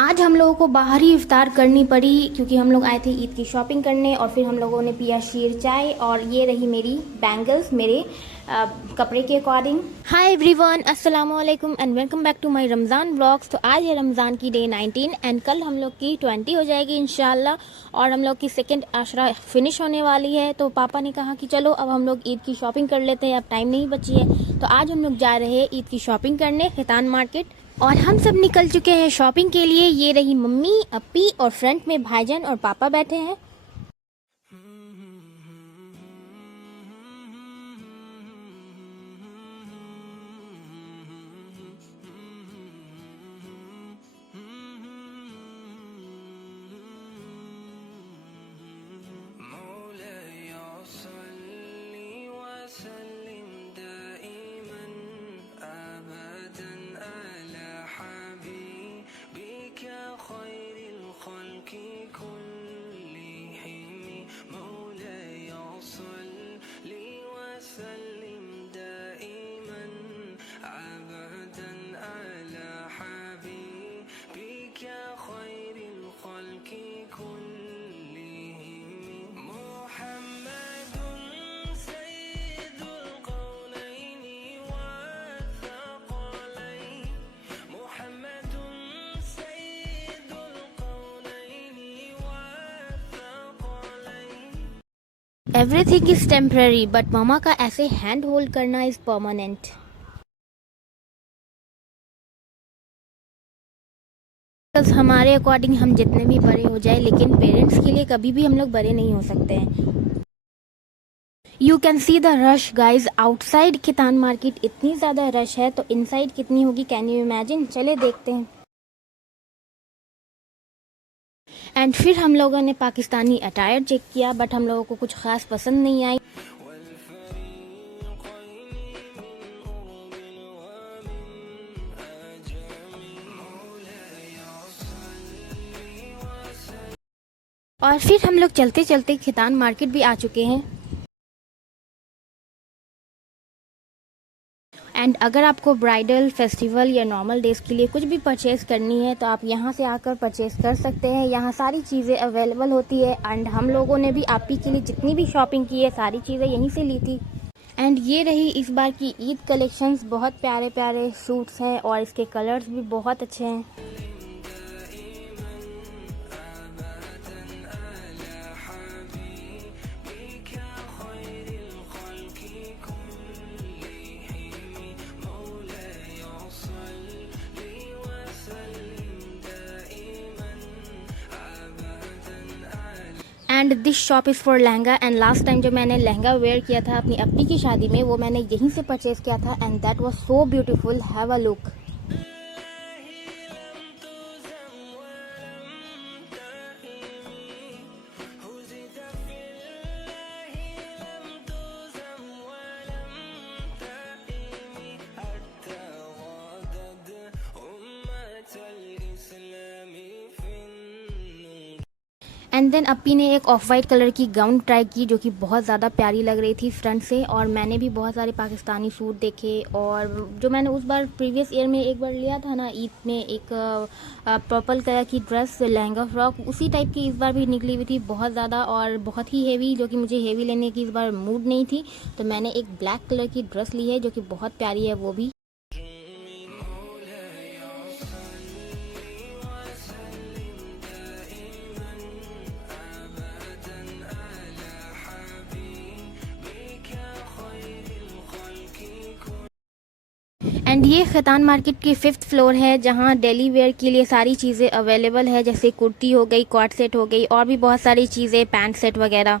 आज हम लोगों को बाहर ही इफ्तार करनी पड़ी क्योंकि हम लोग आए थे ईद की शॉपिंग करने और फिर हम लोगों ने पिया शीर चाय और ये रही मेरी बैंगल्स मेरे कपड़े के अकॉर्डिंग। हाय एवरीवन, अस्सलाम वालेकुम and welcome back to my Ramzan vlogs. तो आज है रमज़ान की डे 19 एंड कल हम लोग की 20 हो जाएगी इंशाल्लाह और हम लोग की सेकंड आशरा फिनिश होने वाली है। तो पापा ने कहा कि चलो अब हम लोग ईद की शॉपिंग कर लेते हैं, अब टाइम नहीं बची है। तो आज हम लोग जा रहे हैं ईद की शॉपिंग करने खैतान मार्केट और हम सब निकल चुके हैं शॉपिंग के लिए। ये रही मम्मी, अपी और फ्रंट में भाईजान और पापा बैठे हैं। एवरीथिंग इज टेम्पररी बट मामा का ऐसे हैंड होल्ड करना इज परमानेंट। हमारे अकॉर्डिंग हम जितने भी बड़े हो जाए लेकिन पेरेंट्स के लिए कभी भी हम लोग बड़े नहीं हो सकते हैं। You can see the rush guys outside Khaitan market इतनी ज़्यादा रश है तो इनसाइड कितनी होगी कैन यू इमेजिन। चले देखते हैं। एंड फिर हम लोगों ने पाकिस्तानी अटायर चेक किया बट हम लोगों को कुछ खास पसंद नहीं आई। और फिर हम लोग चलते चलते खैतान मार्केट भी आ चुके हैं। एंड अगर आपको ब्राइडल फेस्टिवल या नॉर्मल डेज के लिए कुछ भी परचेज़ करनी है तो आप यहाँ से आकर परचेज़ कर सकते हैं। यहाँ सारी चीज़ें अवेलेबल होती है एंड हम लोगों ने भी आप ही के लिए जितनी भी शॉपिंग की है सारी चीज़ें यहीं से ली थी। एंड ये रही इस बार की ईद कलेक्शंस, बहुत प्यारे प्यारे सूट्स हैं और इसके कलर्स भी बहुत अच्छे हैं। And this shop is for lehenga and last time जब मैंने लहंगा वेयर किया था अपनी अपनी की शादी में वो मैंने यहीं से परचेज़ किया था and that was so beautiful. Have a look. And then अपी ने एक ऑफ वाइट कलर की गाउन ट्राई की जो कि बहुत ज़्यादा प्यारी लग रही थी फ्रंट से। और मैंने भी बहुत सारे पाकिस्तानी सूट देखे और जो मैंने उस बार प्रीवियस ईयर में एक बार लिया था ना ईद में एक पर्पल कलर की ड्रेस लहंगा फ्रॉक उसी टाइप की इस बार भी निकली हुई थी बहुत ज़्यादा और बहुत ही हेवी, जो कि मुझे हेवी लेने की इस बार मूड नहीं थी। तो मैंने एक ब्लैक कलर की ड्रेस ली है जो कि बहुत प्यारी है वो भी। एंड ये खैतान मार्केट की 5th फ्लोर है जहाँ डेली वेयर के लिए सारी चीज़ें अवेलेबल है, जैसे कुर्ती हो गई, कॉट सेट हो गई और भी बहुत सारी चीज़ें, पैंट सेट वगैरह।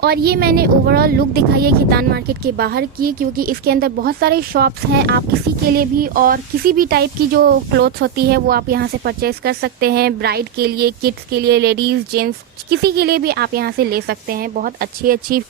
और ये मैंने ओवरऑल लुक दिखाई है खितान मार्केट के बाहर की, क्योंकि इसके अंदर बहुत सारे शॉप्स हैं। आप किसी के लिए भी और किसी भी टाइप की जो क्लोथ्स होती है वो आप यहाँ से परचेज कर सकते हैं। ब्राइड के लिए, किड्स के लिए, लेडीज़, जेंट्स, किसी के लिए भी आप यहाँ से ले सकते हैं। बहुत अच्छी अच्छी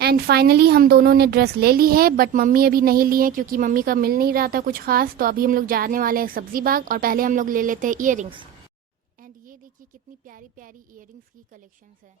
एंड फाइनली हम दोनों ने ड्रेस ले ली है, बट मम्मी अभी नहीं ली है क्योंकि मम्मी का मिल नहीं रहा था कुछ खास। तो अभी हम लोग जाने वाले हैं सब्जी बाग और पहले हम लोग ले लेते हैं इयररिंग्स। एंड ये देखिए कितनी प्यारी प्यारी इयररिंग्स की कलेक्शंस है।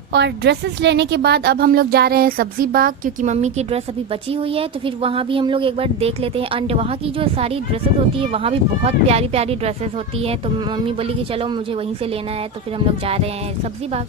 और ड्रेसेस लेने के बाद अब हम लोग जा रहे हैं सब्जी बाग, क्योंकि मम्मी की ड्रेस अभी बची हुई है। तो फिर वहाँ भी हम लोग एक बार देख लेते हैं। एंड वहाँ की जो सारी ड्रेसेस होती है वहाँ भी बहुत प्यारी प्यारी ड्रेसेस होती है। तो मम्मी बोली कि चलो मुझे वहीं से लेना है। तो फिर हम लोग जा रहे हैं सब्जी बाग।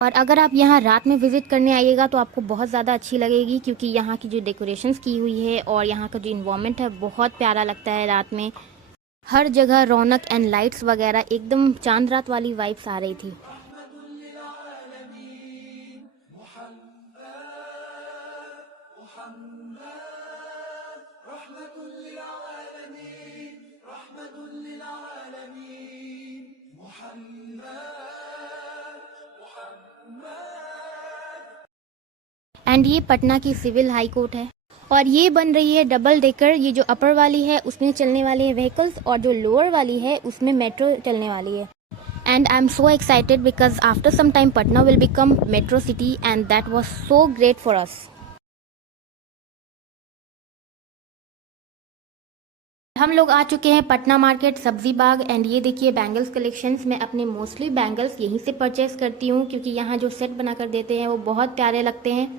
और अगर आप यहाँ रात में विज़िट करने आइएगा तो आपको बहुत ज़्यादा अच्छी लगेगी, क्योंकि यहाँ की जो डेकोरेशंस की हुई है और यहाँ का जो इन्वायरमेंट है बहुत प्यारा लगता है रात में। हर जगह रौनक एंड लाइट्स वगैरह, एकदम चांद रात वाली वाइब्स आ रही थी। एंड ये पटना की सिविल हाई कोर्ट है और ये बन रही है डबल डेकर। ये जो अपर वाली है उसमें चलने वाले हैं व्हीकल्स और जो लोअर वाली है उसमें मेट्रो चलने वाली है। And I am so excited because after some time Patna will become metro city and that was so great for us. हम लोग आ चुके हैं पटना मार्केट सब्जी बाग। एंड ये देखिए बैंगल्स कलेक्शंस। मैं अपने मोस्टली बैंगल्स यहीं से परचेस करती हूँ, क्योंकि यहाँ जो सेट बनाकर देते हैं वो बहुत प्यारे लगते हैं।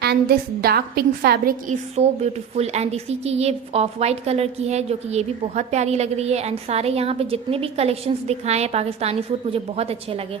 And this dark pink fabric is so beautiful. And इसी की ये ऑफ वाइट कलर की है जो कि ये भी बहुत प्यारी लग रही है। एंड सारे यहाँ पे जितने भी कलेक्शंस दिखाए हैं पाकिस्तानी सूट मुझे बहुत अच्छे लगे।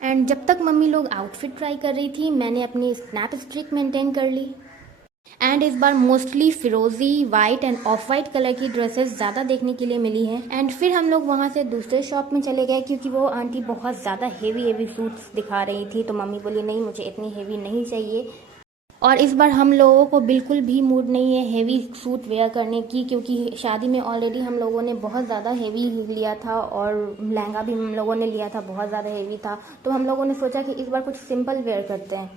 एंड जब तक मम्मी लोग आउटफिट ट्राई कर रही थी मैंने अपनी स्नैप स्ट्रिक मेंटेन कर ली। एंड इस बार मोस्टली फिरोजी, white end of white colour की ड्रेसेस ज़्यादा देखने के लिए मिली हैं। एंड फिर हम लोग वहाँ से दूसरे शॉप में चले गए, क्योंकि वो आंटी बहुत ज़्यादा हेवी हेवी सूट्स दिखा रही थी। तो मम्मी बोली नहीं मुझे इतनी हेवी नहीं चाहिए। और इस बार हम लोगों को बिल्कुल भी मूड नहीं है हेवी सूट वेयर करने की, क्योंकि शादी में ऑलरेडी हम लोगों ने बहुत ज़्यादा हेवी लिया था और लहंगा भी हम लोगों ने लिया था, बहुत ज़्यादा हेवी था। तो हम लोगों ने सोचा कि इस बार कुछ सिंपल वेयर करते हैं।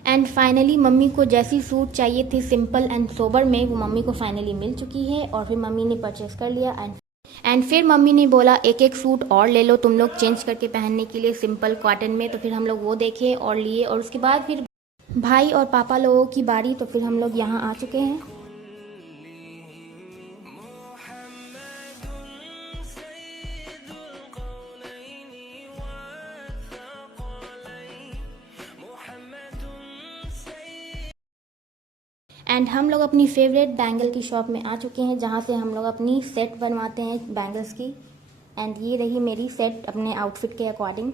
एंड फाइनली मम्मी को जैसी सूट चाहिए थी सिंपल एंड सोबर में, वो मम्मी को फाइनली मिल चुकी है और फिर मम्मी ने परचेस कर लिया। एंड फिर मम्मी ने बोला एक एक सूट और ले लो तुम लोग चेंज करके पहनने के लिए सिंपल कॉटन में। तो फिर हम लोग वो देखे और लिए, और उसके बाद फिर भाई और पापा लोगों की बारी, तो फिर हम लोग यहाँ आ चुके हैं। एंड हम लोग अपनी फेवरेट बैंगल की शॉप में आ चुके हैं, जहाँ से हम लोग अपनी सेट बनवाते हैं बैंगल्स की। एंड ये रही मेरी सेट अपने आउटफिट के अकॉर्डिंग।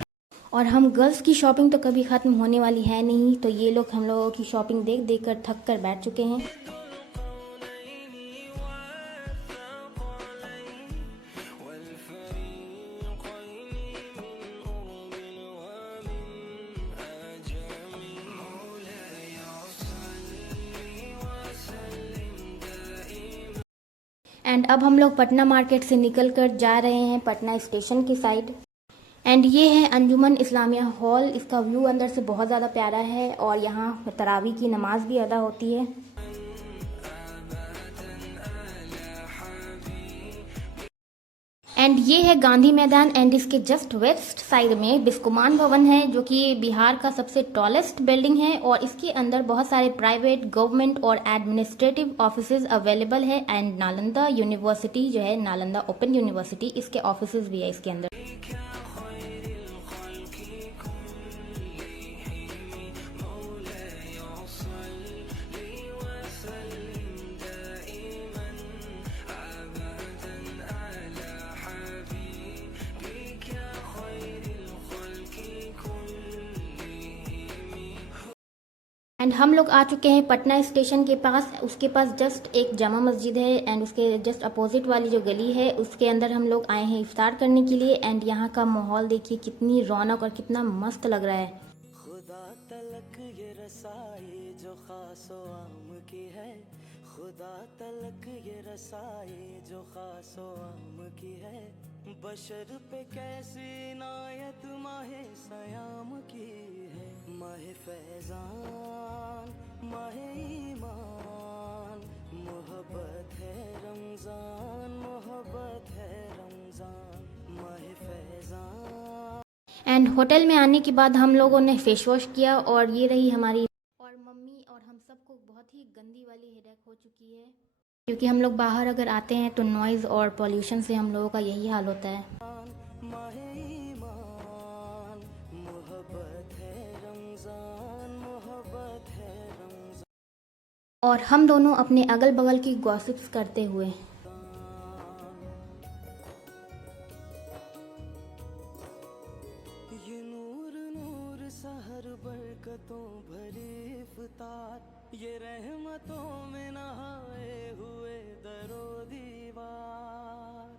और हम गर्ल्स की शॉपिंग तो कभी ख़त्म होने वाली है नहीं, तो ये लोग हम लोगों की शॉपिंग देख देख कर थक कर बैठ चुके हैं। एंड अब हम लोग पटना मार्केट से निकल कर जा रहे हैं पटना स्टेशन की साइड। एंड ये है अंजुमन इस्लामिया हॉल। इसका व्यू अंदर से बहुत ज़्यादा प्यारा है और यहाँ तरावी की नमाज भी अदा होती है। एंड ये है गांधी मैदान। एंड इसके जस्ट वेस्ट साइड में बिस्कुमान भवन है, जो कि बिहार का सबसे टॉलेस्ट बिल्डिंग है और इसके अंदर बहुत सारे प्राइवेट, गवर्नमेंट और एडमिनिस्ट्रेटिव ऑफिसेज अवेलेबल है। एंड नालंदा यूनिवर्सिटी जो है, नालंदा ओपन यूनिवर्सिटी, इसके ऑफिसेज भी है इसके अंदर। एंड हम लोग आ चुके हैं पटना स्टेशन के पास। उसके पास जस्ट एक जामा मस्जिद है एंड उसके जस्ट अपोजिट वाली जो गली है उसके अंदर हम लोग आए हैं इफ्तार करने के लिए। एंड यहाँ का माहौल देखिए कितनी रौनक और कितना मस्त लग रहा है। खुदा तलक ये रसाई जो खासो आम की है, खुदा तलक ये रसाई जो खासो आम की है, बशर पे कैसी नायत माहे सयाम की है। माहे फैजान माहे ईमान, मोहब्बत है रमजान, मोहब्बत है रमजान, माहे फैजान। एंड होटल में आने के बाद हम लोगों ने फेस वॉश किया और ये रही हमारी, और मम्मी और हम सबको बहुत ही गंदी वाली हेडेक हो चुकी है, क्योंकि हम लोग बाहर अगर आते हैं तो नॉइज़ और पॉल्यूशन से हम लोगों का यही हाल होता है। और हम दोनों अपने अगल बगल की गॉसिप्स करते हुए ये नूर नूर सहर बरकतों भरी इफ्तार, ये रहमतों में नहाए हुए दरो दीवार।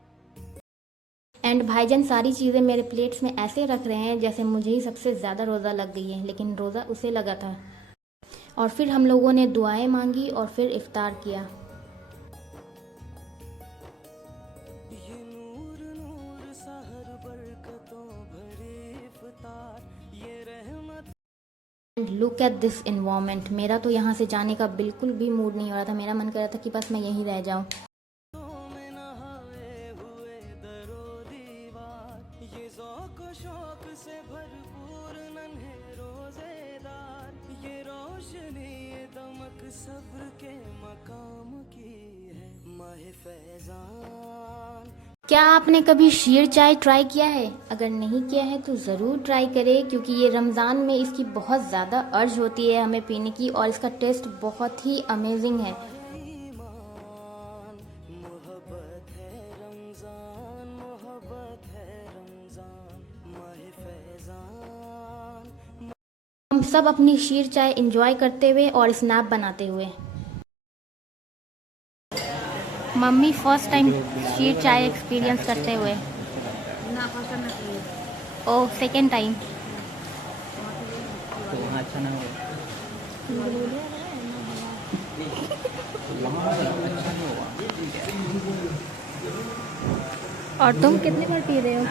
एंड भाईजान सारी चीज़ें मेरे प्लेट्स में ऐसे रख रहे हैं जैसे मुझे ही सबसे ज़्यादा रोज़ा लग गई है, लेकिन रोज़ा उसे लगा था। और फिर हम लोगों ने दुआएं मांगी और फिर इफ्तार किया। ये नूर नूर सहर बरकतों भरी इफ्तार, ये रहमत। Look at this environment. मेरा तो यहाँ से जाने का बिल्कुल भी मूड नहीं हो रहा था। मेरा मन कर रहा था कि बस मैं यहीं रह जाऊँ। में नहाए हुए दरो दीवार, ये ज़ौक़ व शौक़ से भरपूर नन्हे रोज़ेदार, ये रोशनी ये दमक सब्र के मकाम की है। माहे फैज़ान। क्या आपने कभी शीर चाय ट्राई किया है? अगर नहीं किया है तो ज़रूर ट्राई करें, क्योंकि ये रमज़ान में इसकी बहुत ज़्यादा अर्ज होती है हमें पीने की, और इसका टेस्ट बहुत ही अमेजिंग है। मोहब्बत है रमज़ान, मोहब्बत है रमज़ान, माहे फैज़ान। हम सब अपनी शीर चाय एंजॉय करते हुए और स्नैप बनाते हुए। मम्मी फर्स्ट टाइम शीर चाय एक्सपीरियंस करते हुए। ओह, सेकेंड टाइम। तो वहाँ अच्छा ना हो, वहाँ अच्छा नहीं हुआ। और तुम कितने बार पी रहे हो?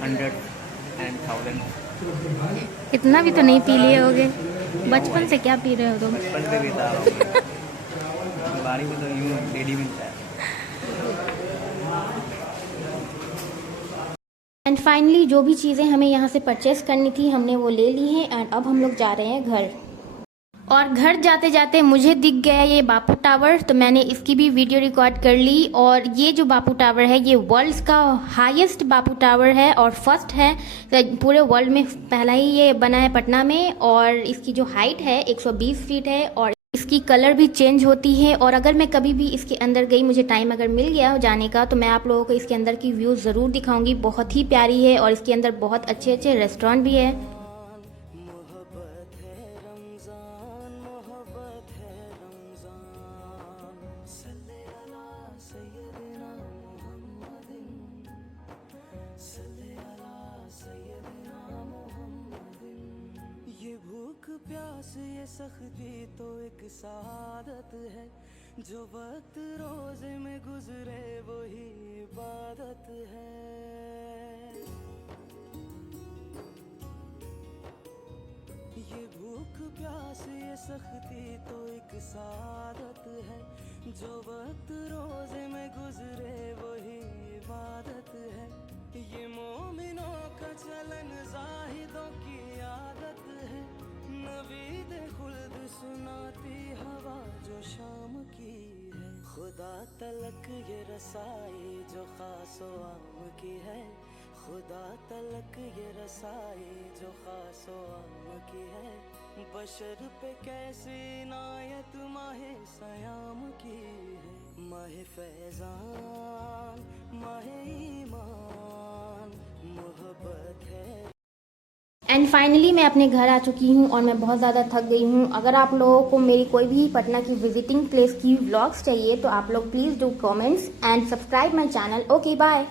100 and 1000 इतना भी तो नहीं पी लिए होगे। बचपन से क्या पी रहे हो तुम? बचपन से भी था। बारी में तो यूँ डेली मिलता है। एंड फाइनली जो भी चीज़ें हमें यहाँ से परचेस करनी थी हमने वो ले ली हैं, एंड अब हम लोग जा रहे हैं घर। और घर जाते जाते मुझे दिख गया ये बापू टावर, तो मैंने इसकी भी वीडियो रिकॉर्ड कर ली। और ये जो बापू टावर है ये वर्ल्ड्स का हाईएस्ट बापू टावर है और फर्स्ट है पूरे वर्ल्ड में। पहला ही ये बना है पटना में, और इसकी जो हाइट है 120 फीट है, और इसकी कलर भी चेंज होती है। और अगर मैं कभी भी इसके अंदर गई, मुझे टाइम अगर मिल गया जाने का, तो मैं आप लोगों को इसके अंदर की व्यू ज़रूर दिखाऊंगी। बहुत ही प्यारी है और इसके अंदर बहुत अच्छे अच्छे रेस्टोरेंट भी है। मोहब्बत है रमज़ान, मोहब्बत है रमज़ान, सल्ले अला सय्यदिना मुहम्मदिन, सल्ले अला सय्यदिना मुहम्मदिन। ये भूख प्यास ये सख्ती तो एक सआदत है, जो वक्त रोज़े में गुजरे वही इबादत है। ये भूख प्यास ये सख्ती तो एक सआदत है, जो वक्त रोज़े में गुजरे वही इबादत है। ये मोमिनों का चलन ज़ाहिदों की आदत है, नवीद खुल्द सुनाती हवा जो शाम की है। खुदा तलक ये रसाई जो खासो आम की है, खुदा तलक ये रसाई जो खासो आम की है। बशर पे कैसी इनायत माहे सयाम की है। माहे फैज़ान, माहे ईमान, मोहब्बत है। एंड फाइनली मैं अपने घर आ चुकी हूँ और मैं बहुत ज़्यादा थक गई हूँ। अगर आप लोगों को मेरी कोई भी पटना की विजिटिंग प्लेस की व्लॉग्स चाहिए तो आप लोग please do comments and subscribe my channel. Okay, bye.